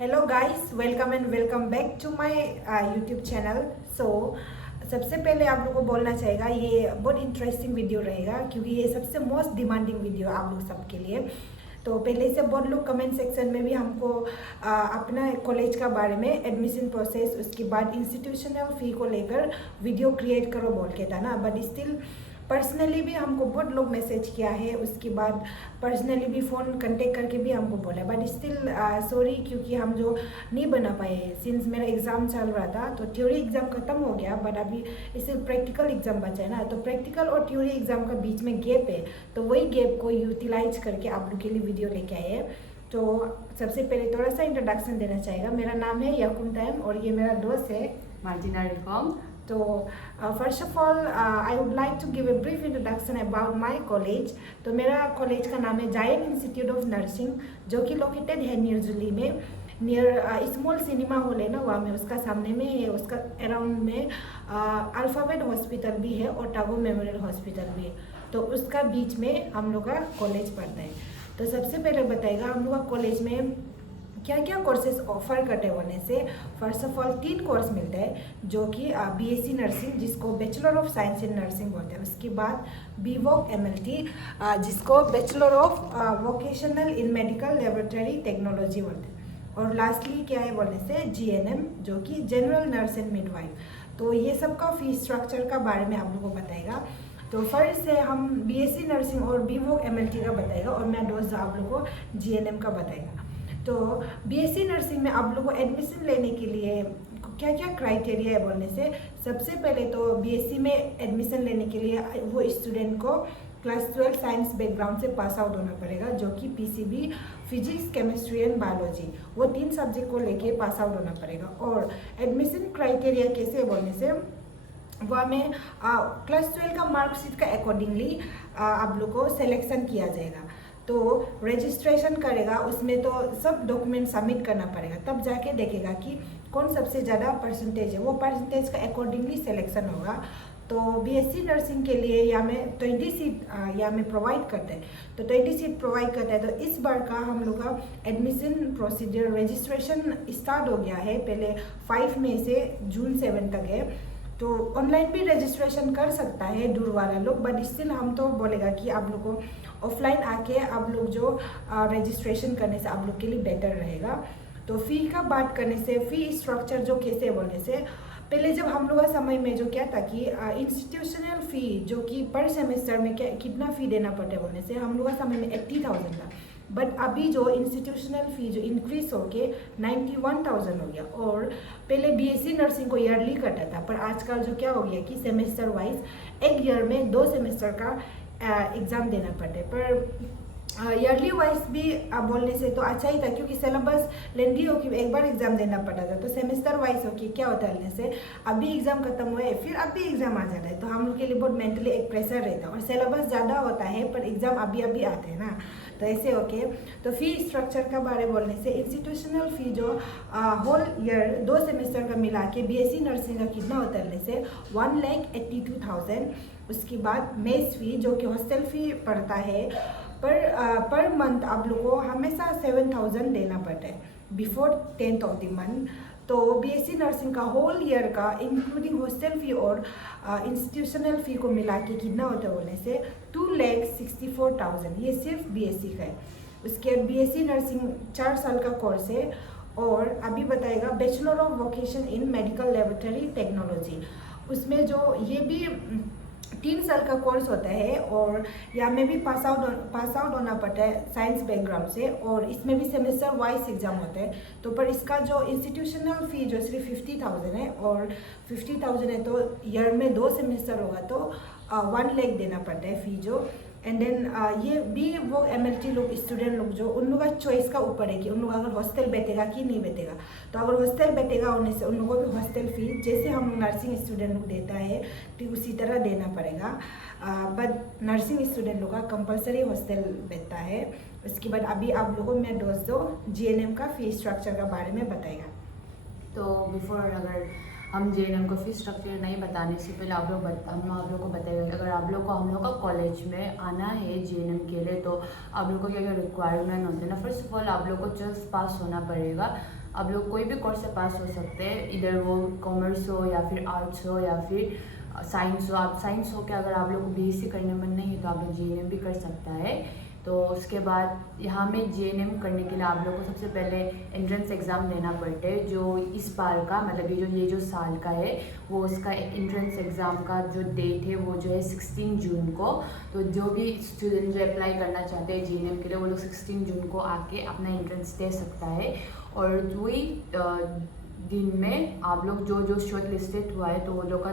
Hello guys, welcome and welcome back to my YouTube channel. सबसे पहले आप लोगों को बोलना चाहिएगा, ये बहुत इंटरेस्टिंग वीडियो रहेगा क्योंकि ये सबसे मोस्ट डिमांडिंग वीडियो आप लोग सबके लिए। तो पहले से बहुत लोग कमेंट सेक्शन में भी हमको अपना कॉलेज का बारे में, एडमिशन प्रोसेस, उसके बाद इंस्टीट्यूशनल फ़ी को लेकर वीडियो क्रिएट करो बोल के था ना। बट स्टिल पर्सनली भी हमको बहुत लोग मैसेज किया है, उसके बाद पर्सनली भी फ़ोन कांटेक्ट करके भी हमको बोला। बट स्टिल सॉरी, क्योंकि हम जो नहीं बना पाए सिंस मेरा एग्ज़ाम चल रहा था। तो थ्योरी एग्ज़ाम ख़त्म हो गया, बट अभी इसे प्रैक्टिकल एग्ज़ाम बचा है ना। तो प्रैक्टिकल और थ्योरी एग्ज़ाम का बीच में गैप है, तो वही गैप को यूटिलाइज करके आप लोग के लिए वीडियो लेके आए हैं। तो सबसे पहले थोड़ा सा इंट्रोडक्शन देना चाहेगा। मेरा नाम है याकुन टाइम और ये मेरा दोस्त है मार्जिना रिफॉर्म। तो first of all I would like to give a brief introduction about my college. तो मेरा कॉलेज का नाम है जायंट इंस्टीट्यूट ऑफ नर्सिंग, जो कि लोकेटेड है नियर जुली में, नियर स्मॉल सिनेमा हॉल है ना वहाँ में, उसका सामने में है। उसका अराउंड में अल्फ़ाबेट हॉस्पिटल भी है और टागो मेमोरियल हॉस्पिटल भी है। तो उसका बीच में हम लोग का कॉलेज पड़ता है। तो सबसे पहले बताएगा हम लोग का कॉलेज में क्या क्या कोर्सेज ऑफर करते होने से। फर्स्ट ऑफ ऑल 3 कोर्स मिलता है, जो कि बीएससी नर्सिंग, जिसको bachelor of science in nursing बोलते हैं। उसके बाद बीवॉक एमएलटी, जिसको bachelor of vocational in medical laboratory technology बोलते हैं। और लास्टली क्या है बोलने से जीएनएम, जो कि जनरल नर्स एंड मिडवाइफ। तो ये सब का फीस स्ट्रक्चर का बारे में आप लोगों को बताएगा। तो फर्स्ट से हम बीएससी नर्सिंग और बीवॉक एमएलटी का बताएगा और मैं दोस्त आप लोगों को जीएनएम का बताएगा। तो बीएससी नर्सिंग में आप लोगों को एडमिशन लेने के लिए क्या क्या क्राइटेरिया है बोलने से, सबसे पहले तो बीएससी में एडमिशन लेने के लिए वो स्टूडेंट को क्लास 12 साइंस बैकग्राउंड से पास आउट होना पड़ेगा, जो कि PCB, physics, chemistry and biology, वो 3 सब्जेक्ट को लेके पास आउट होना पड़ेगा। और एडमिशन क्राइटेरिया कैसे बोलने से, वह में क्लास 12 का मार्कशीट का अकॉर्डिंगली आप लोग को सिलेक्शन किया जाएगा। तो रजिस्ट्रेशन करेगा, उसमें तो सब डॉक्यूमेंट सबमिट करना पड़ेगा, तब जाके देखेगा कि कौन सबसे ज़्यादा परसेंटेज है, वो परसेंटेज का अकॉर्डिंगली सिलेक्शन होगा। तो बीएससी नर्सिंग के लिए या में 20 सीट या में प्रोवाइड करते हैं, तो 20 सीट प्रोवाइड करता है। तो इस बार का हम लोग का एडमिशन प्रोसीजर रजिस्ट्रेशन स्टार्ट हो गया है, पहले 5 मई से जून 7 तक है। तो ऑनलाइन भी रजिस्ट्रेशन कर सकता है दूर वाला लोग, बट स्टिल हम तो बोलेगा कि आप लोग को ऑफलाइन आके आप लोग जो रजिस्ट्रेशन करने से आप लोग के लिए बेटर रहेगा। तो फ़ी का बात करने से, फ़ी स्ट्रक्चर जो कैसे बोलने से, पहले जब हम लोग का समय में जो क्या था कि इंस्टीट्यूशनल फ़ी जो कि पर सेमेस्टर में कितना फ़ी देना पड़ता है बोलने से, हम लोग का समय में 80,000 था। बट अभी जो इंस्टीट्यूशनल फ़ी जो इंक्रीज होके 91,000 हो गया। और पहले बीएससी नर्सिंग को ईयरली कटा था, पर आजकल जो क्या हो गया कि सेमेस्टर वाइज एक ईयर में 2 सेमेस्टर का एग्ज़ाम देना पड़ता है। पर ईयरली वाइज भी बोलने से तो अच्छा ही था, क्योंकि सिलेबस लेंदी हो कि एक बार एग्जाम देना पड़ता था। तो सेमेस्टर वाइज हो कि क्या होता है से, अभी एग्जाम खत्म हुआ है फिर अभी एग्जाम आ जाता है, तो हम लोग के लिए बहुत मेंटली एक प्रेशर रहता है। और सिलेबस ज़्यादा होता है पर एग्जाम अभी अभी आते हैं ना, तो ऐसे ओके। तो फ़ी स्ट्रक्चर का बारे बोलने से, इंस्टीट्यूशनल फ़ी जो होल ईयर 2 सेमेस्टर का मिला के बीएससी नर्सिंग का कितना होता है से 1,82,000। उसके बाद मेस फ़ी जो कि हॉस्टल फ़ी पड़ता है, पर मंथ आप लोग को हमेशा 7,000 देना पड़ता है before 10th of the month. तो बीएससी नर्सिंग का होल ईयर का इंक्लूडिंग हॉस्टल फ़ी और इंस्टीट्यूशनल फ़ी को मिला के कितना होता है बोलने से 2,64,000, ये सिर्फ बीएससी का है। उसके बाद बीएससी नर्सिंग 4 साल का कोर्स है। और अभी बताएगा bachelor of vocation in medical laboratory technology, उसमें जो ये भी 3 साल का कोर्स होता है और यहाँ में भी पास आउट होना पड़ता है साइंस बैकग्राउंड से। और इसमें भी सेमेस्टर वाइज एग्जाम होता है। तो पर इसका जो इंस्टीट्यूशनल फ़ी जो सिर्फ 50,000 है, और 50,000 है तो ईयर में 2 सेमेस्टर होगा तो 1 लाख देना पड़ता है फ़ी जो। एंड देन ये भी वो एमएलटी लोग, स्टूडेंट लोग जो, उन लोग का चॉइस का ऊपर है कि उन लोग अगर हॉस्टल बैठेगा कि नहीं बैठेगा। तो अगर हॉस्टल बैठेगा होने से उन लोगों को भी हॉस्टल फ़ी जैसे हम नर्सिंग स्टूडेंट लोग देता है ठीक उसी तरह देना पड़ेगा। बट नर्सिंग स्टूडेंट लोग का कंपलसरी हॉस्टल बैठता है। उसके बाद अभी आप लोगों को मैं दोस्तों जीएनएम का फ़ी स्ट्रक्चर का बारे में बताएगा। तो बिफोर अगर हम जेएनएम को फीस स्ट्रक्चर नहीं बताने से पहले हम आप लोग को बताएंगे, अगर आप लोग को हम लोग का कॉलेज में आना है जेएनएम के लिए, तो आप लोग को क्या क्या रिक्वायरमेंट होते हैं ना। फर्स्ट ऑफ ऑल आप लोग को 12th पास होना पड़ेगा। आप लोग कोई भी कोर्स से पास हो सकते हैं, इधर वो कॉमर्स हो या फिर आर्ट्स हो या फिर साइंस हो। आप साइंस हो के अगर आप लोग को बीएससी करने मन नहीं है तो आप लोग जीएनएम भी कर सकता है। तो उसके बाद यहाँ में जीएनएम करने के लिए आप लोग को सबसे पहले एंट्रेंस एग्ज़ाम देना पड़ता है, जो इस बार का मतलब ये जो साल का है वो उसका एंट्रेंस एग्ज़ाम का जो डेट है वो जो है 16 जून को। तो जो भी स्टूडेंट जो अप्लाई करना चाहते हैं जीएनएम के लिए वो लोग 16 जून को आके अपना एंट्रेंस दे सकता है। और वही दिन में आप लोग जो शॉर्ट लिस्टेड हुआ है तो वो लोग का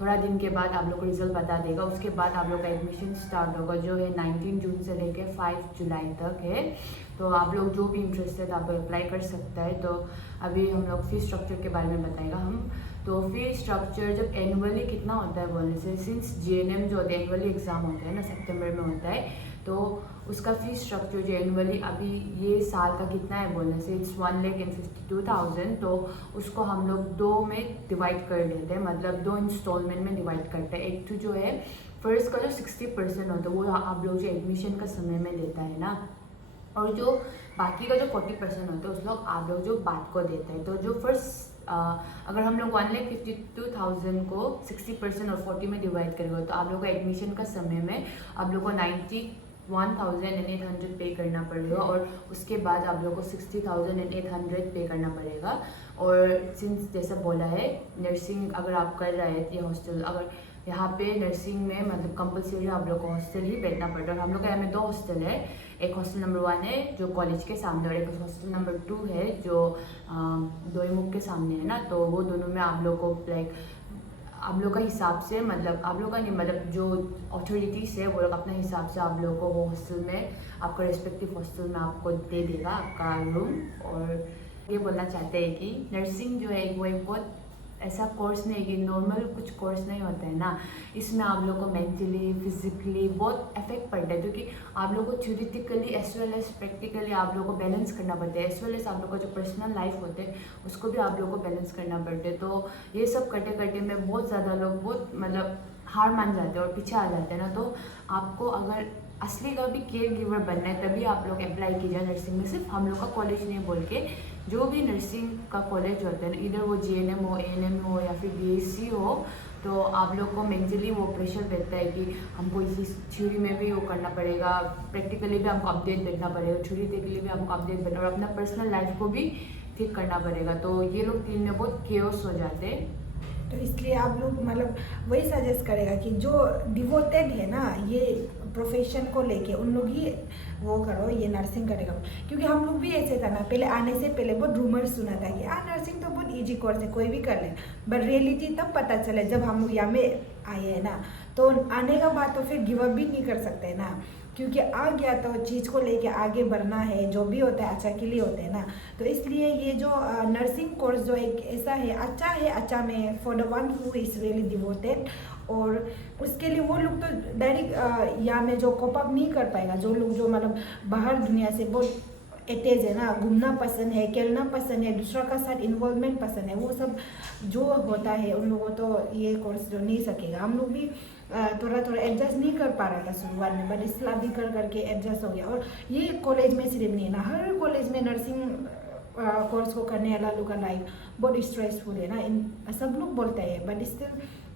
थोड़ा दिन के बाद आप लोग को रिजल्ट बता देगा। उसके बाद आप लोग का एडमिशन स्टार्ट होगा, जो है 19 जून से लेकर 5 जुलाई तक है। तो आप लोग जो भी इंटरेस्टेड आप लोग अप्लाई कर सकता है। तो अभी हम लोग फीस स्ट्रक्चर के बारे में बताएगा हम। तो फीस स्ट्रक्चर जब एनुअली कितना होता है बोलने से, सिंस जीएनएम जो होता है एनुअली एग्ज़ाम होता है ना, सितंबर में होता है, तो उसका फीस स्ट्रक्चर जो एनुअली अभी ये साल का कितना है बोलने से इट्स 1,52,000। तो उसको हम लोग 2 में डिवाइड कर देते हैं, मतलब 2 इंस्टॉलमेंट में डिवाइड करते हैं। एक तो जो है फर्स्ट का जो 60% होता है वो आप लोग जो एडमिशन का समय में देता है ना, और जो बाकी का जो 40% होता है उस लोग आप लोग जो बाद को देते हैं। तो जो फर्स्ट अगर हम लोग 1,52,000 को 60% और 40 में डिवाइड करेंगे तो आप लोग को एडमिशन का समय में आप लोग को 91,800 पे करना पड़ेगा, और उसके बाद आप लोग को 60,800 पे करना पड़ेगा। और सिंस जैसा बोला है नर्सिंग अगर आप कर रहे हैं या हॉस्टल, अगर यहाँ पे नर्सिंग में मतलब कंपलसरी आप लोग को हॉस्टल ही बैठना पड़ता है। और हम लोग का यहाँ में 2 हॉस्टल है, एक हॉस्टल नंबर 1 है जो कॉलेज के सामने, और एक हॉस्टल नंबर 2 है जो दोईमुख के सामने है ना। तो वो दोनों में आप लोग को लाइक आप लोग का हिसाब से, मतलब आप लोग का नहीं, मतलब जो अथॉरिटीज़ है वो लोग अपने हिसाब से आप लोग को वो हॉस्टल में आपका रेस्पेक्टिव हॉस्टल में आपको दे देगा आपका रूम। और ये बोलना चाहते हैं कि नर्सिंग जो है वो एक बहुत ऐसा कोर्स नहीं कि नॉर्मल कुछ कोर्स नहीं होता है ना, इसमें आप लोग को मेंटली फिजिकली बहुत इफेक्ट पड़ता है, क्योंकि आप लोग को theoretically as well as practically आप लोग को बैलेंस करना पड़ता है, एज वेल एज आप लोग का जो पर्सनल लाइफ होते हैं उसको भी आप लोग को बैलेंस करना पड़ता है। तो ये सब करते करते में बहुत ज़्यादा लोग बहुत मतलब हार मान जाते हैं और पीछे आ जाते हैं ना। तो आपको अगर असली का भी केयर गिवर बनना है तभी आप लोग अप्लाई कीजिए नर्सिंग में। सिर्फ हम लोग का कॉलेज नहीं बोल के जो भी नर्सिंग का कॉलेज होता है ना, इधर वो जीएनएम हो, एएनएम हो या फिर बीएससी हो, तो आप लोग को मेंटली वो प्रेशर रहता है कि हमको इसी थ्योरी में भी वो करना पड़ेगा, प्रैक्टिकली भी हमको अपडेट देखना पड़ेगा, थ्योरेटिकली भी हमको अपडेट बनना और अपना पर्सनल लाइफ को भी ठीक करना पड़ेगा। तो ये लोग 3 में बहुत केओस हो जाते हैं। तो इसलिए आप लोग मतलब वही सजेस्ट करेगा कि जो डिवोटेड है ना ये प्रोफेशन को लेके उन लोग ही वो करो, ये नर्सिंग करेगा। क्योंकि हम लोग भी ऐसे था ना, पहले आने से पहले बहुत रूमर सुना था कि नर्सिंग तो बहुत इजी कोर्स है, कोई भी कर ले, बट रियलिटी तब पता चले जब हम लोग यहाँ में आए हैं ना। तो आने का बाद तो फिर गिव अप भी नहीं कर सकते ना, क्योंकि आ गया तो चीज़ को लेके आगे बढ़ना है, जो भी होता है अच्छा के लिए होता है ना। तो इसलिए ये जो नर्सिंग कोर्स जो एक ऐसा है अच्छा में for the one who is really devoted, और उसके लिए वो लोग तो डायरेक्ट यहाँ में जो कोप अप नहीं कर पाएगा, जो लोग जो मतलब बाहर दुनिया से बहुत अटैच है ना, घूमना पसंद है, खेलना पसंद है, दूसरों का साथ इन्वॉल्वमेंट पसंद है, वो सब जो होता है उन लोगों तो ये कोर्स जो नहीं सकेगा। हम लोग भी थोड़ा एडजस्ट नहीं कर पा रहा था शुरुआत में, बट इस्लाह भी कर करके एडजस्ट हो गया। और ये कॉलेज में सिर्फ नहीं है ना, हर कॉलेज में नर्सिंग कोर्स को करने वाला लोग का लाइफ बहुत स्ट्रेसफुल है ना, सब लोग बोलते हैं, बट स्टिल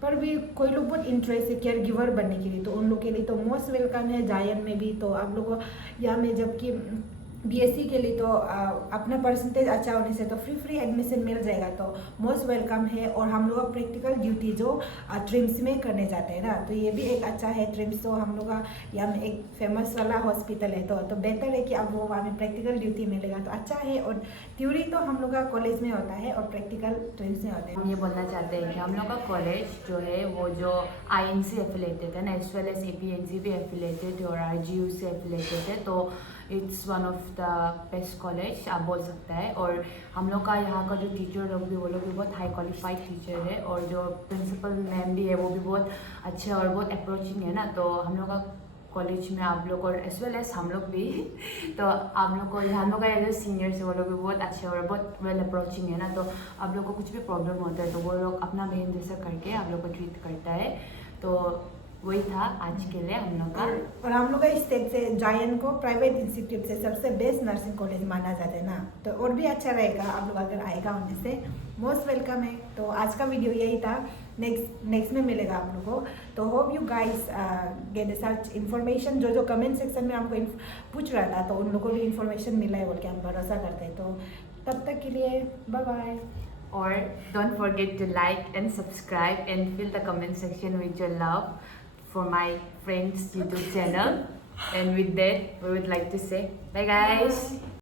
पर भी कोई लोग बहुत इंटरेस्ट है केयर गिवर बनने के लिए, तो उन लोग के लिए तो मोस्ट वेलकम है जायन में भी। तो आप लोगों को यहाँ में जबकि बीएससी के लिए तो अपना परसेंटेज अच्छा होने से तो फ्री एडमिशन मिल जाएगा, तो मोस्ट वेलकम है। और हम लोग का प्रैक्टिकल ड्यूटी जो ट्रिम्स में करने जाते हैं ना, तो ये भी एक अच्छा है। ट्रिम्स तो हम लोग का यहाँ में एक फेमस वाला हॉस्पिटल है, तो बेटर है कि अब वो वहाँ में प्रैक्टिकल ड्यूटी मिलेगा, तो अच्छा है। और थ्योरी तो हम लोग का कॉलेज में होता है और प्रैक्टिकल ट्रिम्स में होते हैं। हम ये बोलना चाहते हैं कि हम लोग का कॉलेज जो है वो जो INC एफिलेटेड है ना, एज वेल एज APNC भी एफिलेटेड और RGU से एफिलेटेड है, तो it's one of the best college आप बोल सकते हैं। और हम लोग का यहाँ का जो टीचर लोग भी वो लोग भी बहुत हाई क्वालिफाइड टीचर है, और जो प्रिंसिपल मैम भी है वो भी बहुत अच्छे और बहुत अप्रोचिंग है ना। तो हम लोग का कॉलेज में आप लोग और एज वेल एज हम लोग भी तो आप लोग को हम लोग का एज सीनियर्स है वो लोग भी बहुत अच्छे और बहुत वेल अप्रोचिंग है ना। तो आप लोग को कुछ भी प्रॉब्लम होता है तो वो लोग अपना बहन जैसा करके आप लोग को ट्रीट करता है। तो वही था आज के लिए हम लोग का। और हम लोग का स्टेट से जायन को प्राइवेट इंस्टीट्यूट से सबसे बेस्ट नर्सिंग कॉलेज माना जाता है ना, तो और भी अच्छा रहेगा आप लोग अगर आएगा उनमें से, मोस्ट वेलकम है। तो आज का वीडियो यही था, नेक्स्ट में मिलेगा आप लोगों को। तो hope you guys get such information, जो कमेंट सेक्शन में हमको पूछ रहा था तो उन लोगों को भी इन्फॉर्मेशन मिला है बोल के हम भरोसा करते हैं। तो तब तक के लिए bye bye. Or don't forget to like and subscribe and fill the comment section with your love for my friend's YouTube channel. And with that, we would like to say bye guys.